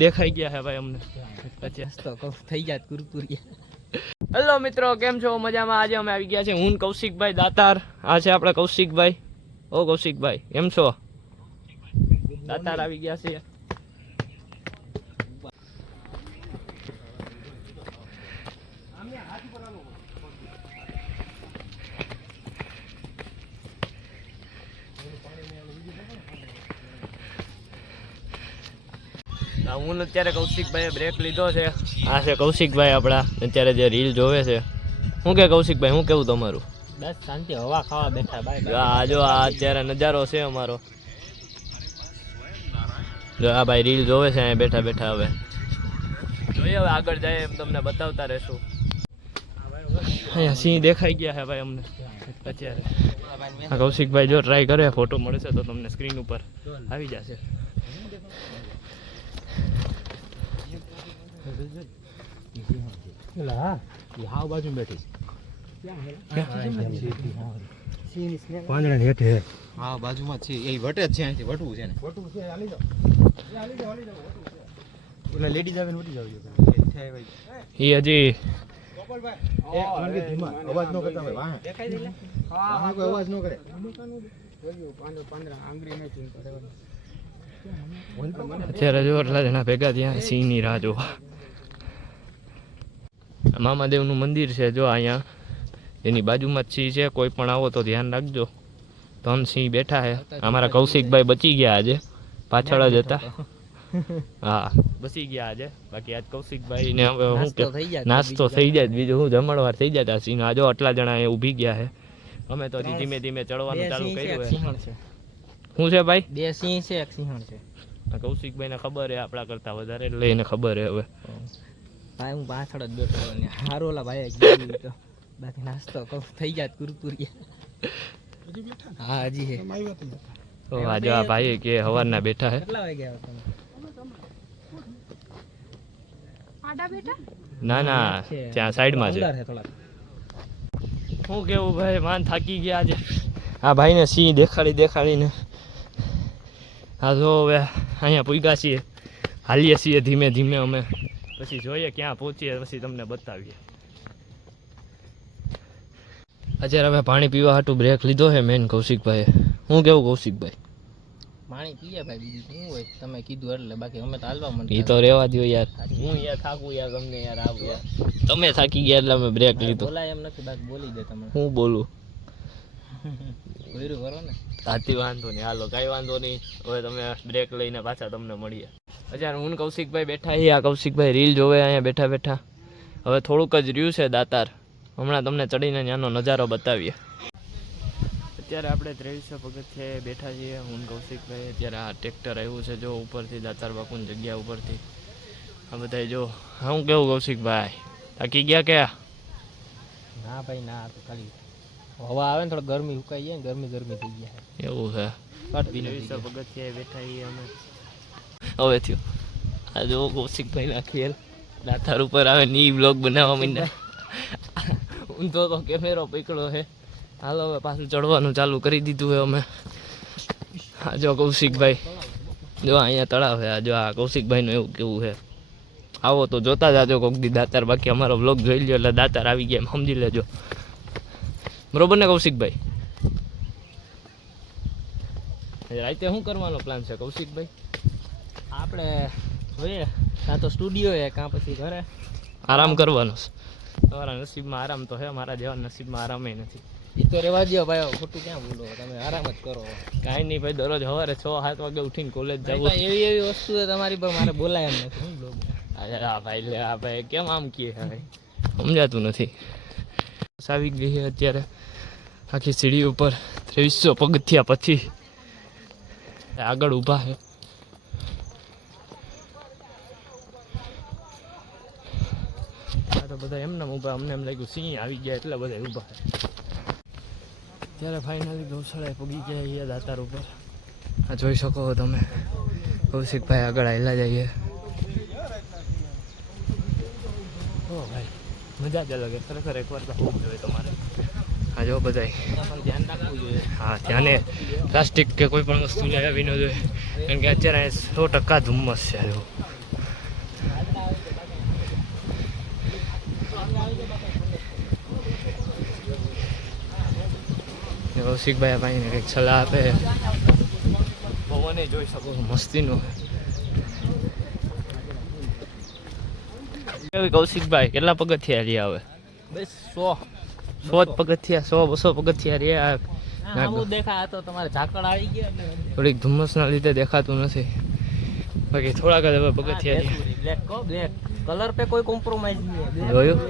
દેખાઈ ગયા હે ભાઈ અમને પછી તો થઈ જાય કુરકુરિયા। હેલો મિત્રો, કેમ છો? મજામાં? આજે અમે આવી ગયા છે હું કૌશિકભાઈ દાતાર। આ છે આપણા કૌશિકભાઈ। ઓ કૌશિકભાઈ કેમ છો? દાતાર આવી ગયા છે। હું અત્યારે કૌશિકભાઈએ બ્રેક લીધો છે। આ છે કૌશિકભાઈ આપણા અત્યારે જે રીલ જોવે છે। શું કે કૌશિકભાઈ, શું કેવું તમારું? બસ શાંતિ, હવા ખાવા બેઠા ભાઈ। આ જો આ અત્યારે નજારો છે અમારો। જો આ ભાઈ રીલ જોવે છે અહીંયા બેઠા બેઠા। હવે જોઈએ હવે આગળ જાય એમ તમને બતાવતા રહેશું। અહીંયા સિંહ દેખાઈ ગયા છે ભાઈ અમને અત્યારે। આ કૌશિકભાઈ જો ટ્રાય કરે ફોટો મળશે તો તમને સ્ક્રીન ઉપર આવી જશે। હાવ બાજુ બેઠી હા બાજુમાં છે એ વટે જ છે, અહીંથી વટવું છે ને વટવું છે। હાલી જાઓ ઓલા લેડીઝ આવે ને ઉઠી જાવ એ હજી અવાજ ન કરતા હોય વાહ દેખાય દે હા કોઈ અવાજ ન કરે અત્યારે જો એટલા જણા ભેગા થયા સિંહની રાહ જોવા। મામાદેવનું મંદિર છે જો અહીંયા, એની બાજુમાં જ સિંહ છે। કોઈ પણ આવો તો ધ્યાન રાખજો, ત્રણ સિંહ બેઠા છે। અમારા કૌશિકભાઈ બચી ગયા આજે, પાછળ જ હતા। હા બચી ગયા આજે, બાકી આજ કૌશિકભાઈ ને હવે શું કે નાસ્તો થઈ જાય, બીજું શું જમણવાર થઈ જાય। સિંહ આ જો આટલા જણા એ ઊભી ગયા છે। અમે તો હજી ધીમે ધીમે ચડવાનું ચાલુ કર્યું છે। શું છે ભાઈ? બે સિંહ છે, એક સિંહણ છે। કૌશિકભાઈ ને ખબર છે આપણા કરતા વધારે, એટલે એને ખબર છે હવે ભાઈ હું પાછળ જ બેઠો ને હારો ઓલા ભાઈ ગયું તો બાકી નાસ્તો થઈ જાય કુરકુરિયા। હા હજી છે તો આજે આ ભાઈ કે હવારના બેઠા છે। કેટલા વાગ્યા તમે? ના ના ત્યાં સાઈડમાં છે। શું કેવું ભાઈ, માન થાકી ગયા આજે આ ભાઈને સિંહ દેખાડીને। હા જો હવે અહીંયા પૂગ્યા છીએ, હાલીએ છીએ ધીમે ધીમે અમે, પછી જોઈએ ક્યાં પહોંચીએ પછી તમને બતાવીએ। અત્યારે હવે પાણી પીવા હાટું બ્રેક લીધો છે મેન કૌશિકભાઈએ। શું કેવું કૌશિકભાઈ? પાણી પીએ ભાઈ, બીજું શું હોય, તમે કીધું એટલે, બાકી અમે તો હાલવા માંડ્યા। એ તો રહેવા દો યાર, હું યાર થાકું યાર, તમને યાર આવું યાર, તમે થાકી ગયા એટલે અમે બ્રેક લીધો। બોલાય એમ નથી, બાકી બોલી દે તમે। હું બોલું ભર્યું કરો ને હાથી, વાંધો નહીં, હાલો કાંઈ વાંધો નહીં। હવે તમે બ્રેક લઈને પાછા તમને મળીએ। અત્યારે હું કૌશિકભાઈ બેઠા છીએ, આ કૌશિકભાઈ રીલ જોવે અહીંયા બેઠા બેઠા। હવે થોડુંક જ રહ્યું છે દાતાર, હમણાં તમને ચડીને ત્યાંનો નજારો બતાવીએ। અત્યારે આપણે 2300 પગથિયે બેઠા છીએ હું કૌશિકભાઈ। અત્યારે આ ટ્રેક્ટર આવ્યું છે જો ઉપરથી, દાતાર બાપુની જગ્યા ઉપરથી। આ બધા જો હું કેવું કૌશિકભાઈ, થાકી ગયા કે? ના ભાઈ ના, તો ખાલી હવા આવે ને થોડી ગરમી ઉકાઈ જાય ને, ગરમી થઈ જાય એવું છે। 2300 પગથિયે બેઠા છીએ અમે। હવે થયો આ જો કૌશિકભાઈ ના ખેલ, દાતાર ઉપર આવે ની બ્લોગ બનાવવા માંડ્યા। ઊંધો તો કેમેરો પકડ્યો છે। હાલો હવે પાછું ચડવાનું ચાલુ કરી દીધું છે અમે। આ જો કૌશિકભાઈ, જો અહીંયા તળાવ છે। આ જો આ કૌશિકભાઈનું એવું કેવું છે, આવો તો જોતા જાજો કોક દી દાતાર, બાકી અમારો બ્લોગ જોઈ લ્યો એટલે દાતાર આવી ગયા એમ સમજી લેજો, બરોબર ને કૌશિકભાઈ? રાતે શું કરવાનો પ્લાન છે કૌશિકભાઈ? આપણે જોઈએ, કાં તો સ્ટુડિયો છે કાં પછી ઘરે આરામ કરવાનો છે। તમારા નસીબમાં આરામ તો છે, મારા જેવા નસીબમાં આરામ નથી। એ તો રેવા દો ભાઈ, ખોટું ક્યાં બોલો, તમે આરામ જ કરો। કાંઈ નહીં ભાઈ, દરરોજ સવારે 6-7 વાગે ઉઠીને કોલેજ જવું। એવી વસ્તુ છે તમારી પર, મારે બોલાય એમ નથી। હું બ્લોગ હા ભાઈ, લે આ ભાઈ કેમ આમ કહે ભાઈ, સમજાતું નથી। આવી ગઈ છે અત્યારે આખી સીડી ઉપર 2300 પગથિયા પછી આગળ ઊભા છે। આ તો બધા એમને ઊભા, અમને એમ લાગ્યું સિંહ આવી ગયા એટલે બધા ઊભા છે। ત્યારે ફાઇનલી ગૌશાળાએ પગી ગયા છીએ દાતાર ઉપર। આ જોઈ શકો તમે, કૌશિકભાઈ આગળ હાલ્યા જઈએ। ઓ ભાઈ મજા જ અલગ, ખરેખર એકવાર તો હોવું જોઈએ તમારે। આ જો બધાય ધ્યાન રાખવું જોઈએ। હા, ત્યાંને પ્લાસ્ટિક કે કોઈ પણ વસ્તુ લાવી ન જોઈએ, કારણ કે અત્યારે 100% ધુમ્મસ છે। કૌશિકભાઈ ભાઈને કંઈક સલાહ આપે. પવને જોઈ શકો છો મસ્તીનો. કૌશિકભાઈ કેટલા પગથિયા રહ્યા હવે? બસ 100 100 પગથિયા, 100-200 પગથિયા રહ્યા. આવું દેખાય તો તમારે ઝાકળ આવી ગયા ને થોડીક ધુમ્મસના લીધે દેખાતું નથી, બાકી થોડાક જ હવે પગથિયા રહ્યા. બ્લેક કો બ્લેક કલર पे कोई કોમ્પ્રોમાઇઝ નહીં. જોયું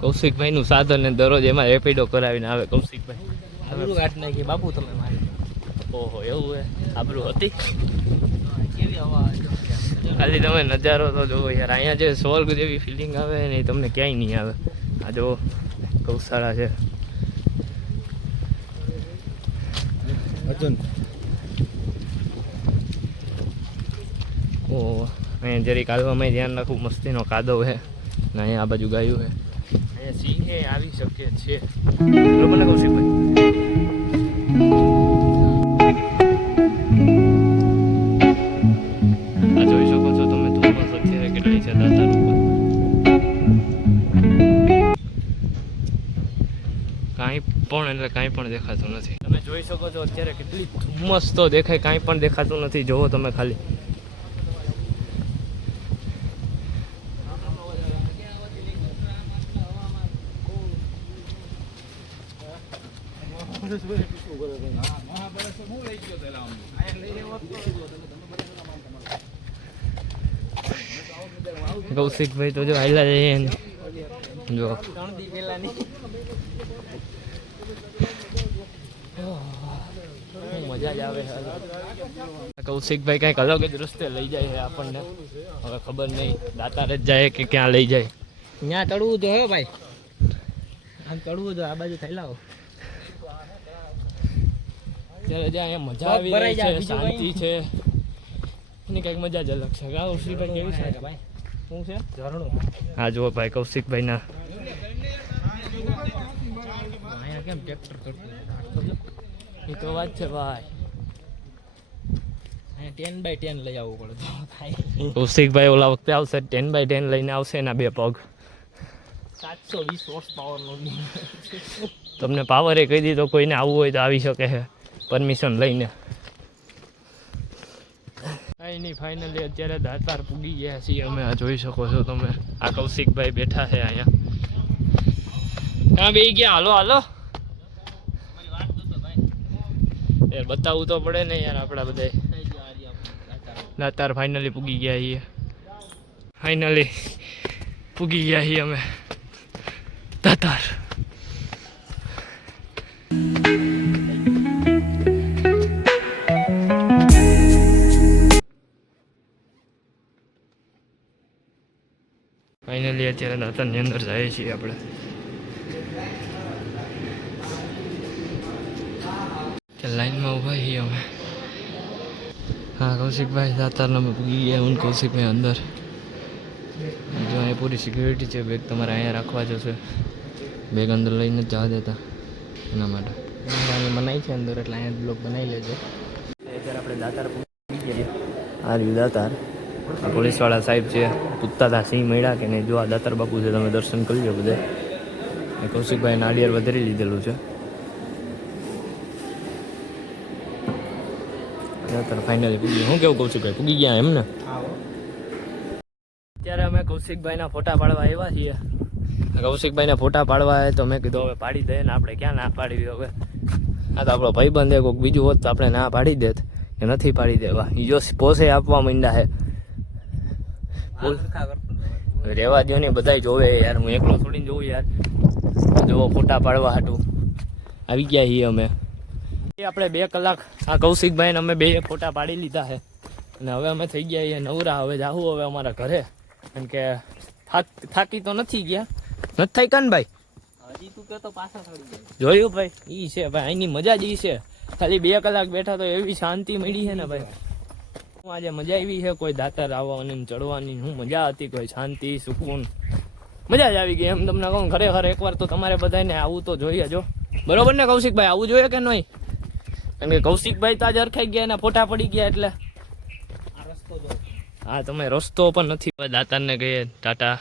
કૌશિકભાઈનું સાધન ને દરરોજ એમાં રેપિડો કરાવીને આવે કૌશિકભાઈ. આબરૂ કાઢ નાખી બાપુ તમે મારી. ઓહો એવું હે? આબરૂ હતી? કેવી હવા ખાલી તમે નજારો તો જોવો યાર, અહીંયા જે સ્વર્ગ જેવી ફિલિંગ આવે ને એ તમને ક્યાંય નહીં આવે. આ જો ગૌશાળા છે. ઓહ અહીંયા જરીક હાલવામાં ધ્યાન રાખવું, મસ્તીનો કાદવ છે ને અહીંયા આ બાજુ ગાયું છે. અહીંયા સિંહે આવી શકે છે. બરોબર ને કૌશિકભાઈ? આ જોઈ શકો છો તમે ધુમ્મસ અત્યારે કેટલી છે દાતાર ઉપર. કાંઈ પણ એટલે કાંઈ પણ દેખાતું નથી. તમે જોઈ શકો છો અત્યારે કેટલી ધુમ્મસ તો દેખાય, કાંઈ પણ દેખાતું નથી. જોવો તમે ખાલી. કૌશિકભાઈ તો જો હાલ્યા જઈએ ને જો 3 દી પહેલાની મજા જ આવે. કૌશિકભાઈ કંઈક અલગ જ રસ્તે લઈ જાય છે આપણને. હવે ખબર નહીં દાતાર જ જાય કે ક્યાં લઈ જાય. ત્યાં ચડવું જો હે ભાઈ, આમ ચડવું જો. આ બાજુ થઈ લાવો ત્યારે જ્યાં અહીંયા મજા આવી રહી છે, શાંતિ છે, એની કંઈક મજા જ અલગ છે. કૌશિકભાઈ કેવી છે ભાઈ? શું છે? ઝરણું. હા જુઓ ભાઈ કૌશિકભાઈના. અહીંયા કેમ ટ્રેક્ટર કરતું? એ તો વાત છે ભાઈ. અહીંયા 10x10 લઈ આવવું પડે તો થાય. કૌશિકભાઈ ઓલા વખતે આવશે 10x10 લઈને આવશે એના 2 પગ. 720 હોર્સ પાવરનો. તમને પાવરે કહી દીધો કોઈને આવવું હોય તો આવી શકે છે પરમિશન લઈને. કાંઈ નહીં, ફાઇનલી અત્યારે દાતાર પૂગી ગયા છીએ અમે. આ જોઈ શકો છો તમે. આ કૌશિકભાઈ બેઠા છે અહીંયા. ક્યાં બેસી ગયા? હાલો હાલો યાર, બતાવવું તો પડે ને યાર. આપણા બધા દાતાર ફાઇનલી પૂગી ગયા છીએ. ફાઇનલી પૂગી ગયા છીએ અમે દાતાર. ફાઇનલી અત્યારે દાતારની અંદર જઈએ છીએ આપણે. લાઈનમાં ઊભા છીએ અમે. હા કૌશિકભાઈ દાતારના અમે પૂગી ગયા. હું કૌશિકભાઈ અંદર. જો અહીંયા પૂરી સિક્યુરિટી છે. બેગ તમારે અહીંયા રાખવા જશે. બેગ અંદર લઈને જ જવા દેતા એના માટે. અહીંયા બનાવી છે અંદર, એટલે અહીંયા બ્લોક બનાવી લેજો. અત્યારે આપણે દાતાર પૂગી ગયા. આ રહ્યું દાતાર. આ પોલીસવાળા સાહેબ છે, પૂછતા હતા સિંહ મળ્યા કે નહીં. જો આ દાતાર બાપુ છે, તમે દર્શન કરી લો બધા. કૌશિકભાઈ નાળિયેર વધારી લીધેલું છે. દાતાર ફાઇનલી પૂગી. શું કેવું કૌશિકભાઈ? પૂગી ગયા એમ ને? અત્યારે અમે કૌશિકભાઈના ફોટા પાડવા આવ્યા છીએ. કૌશિકભાઈના ફોટા પાડવા આવે તો મેં કીધું હવે પાડી દે ને. આપણે ક્યાં ના પાડી હવે? આ તો આપણો ભાઈબંધ છે, કોઈક બીજું હોત તો આપણે ના પાડી દેત કે નથી પાડી દેવા. એ જો પોસે આપવા માંડ્યા છે. રેવા દો ને, બધા જોવે યાર. હું એકલો થોડીને જોઉં યાર. જોવો ફોટા પાડવા હાટું આવી ગયા છીએ અમે. આપણે 2 કલાક આ કૌશિકભાઈને અમે 2 ફોટા પાડી લીધા છે અને હવે અમે થઈ ગયા છીએ નવરા. હવે જાવું હવે અમારા ઘરે, કેમ કે થાકી તો નથી ગયા. નથી થઈ કાન ભાઈ? હજી તું કહેતો પાછા ચડી જાય. જોયું ભાઈ? ઈ છે ભાઈ, અહીંની મજા જ ઈ છે. ખાલી 2 કલાક બેઠા તો એવી શાંતિ મળી છે ને ભાઈ. આજે મજા આવી છે. કોઈ દાતાર આવવાની ચડવાની શું મજા હતી. કોઈ શાંતિ સુકૂન મજા જ આવી ગઈ એમ તમને કહું. ખરેખર એકવાર તો તમારે બધાને આવું તો જોઈએ. જો બરોબર ને કૌશિકભાઈ? આવું જોઈએ કે નહીં? કારણ કે કૌશિકભાઈ તો આજે અરખાઈ ગયા, એના ફોટા પડી ગયા એટલે. હા તમે રસ્તો પણ નથી. દાતારને કહીએ ટાટા.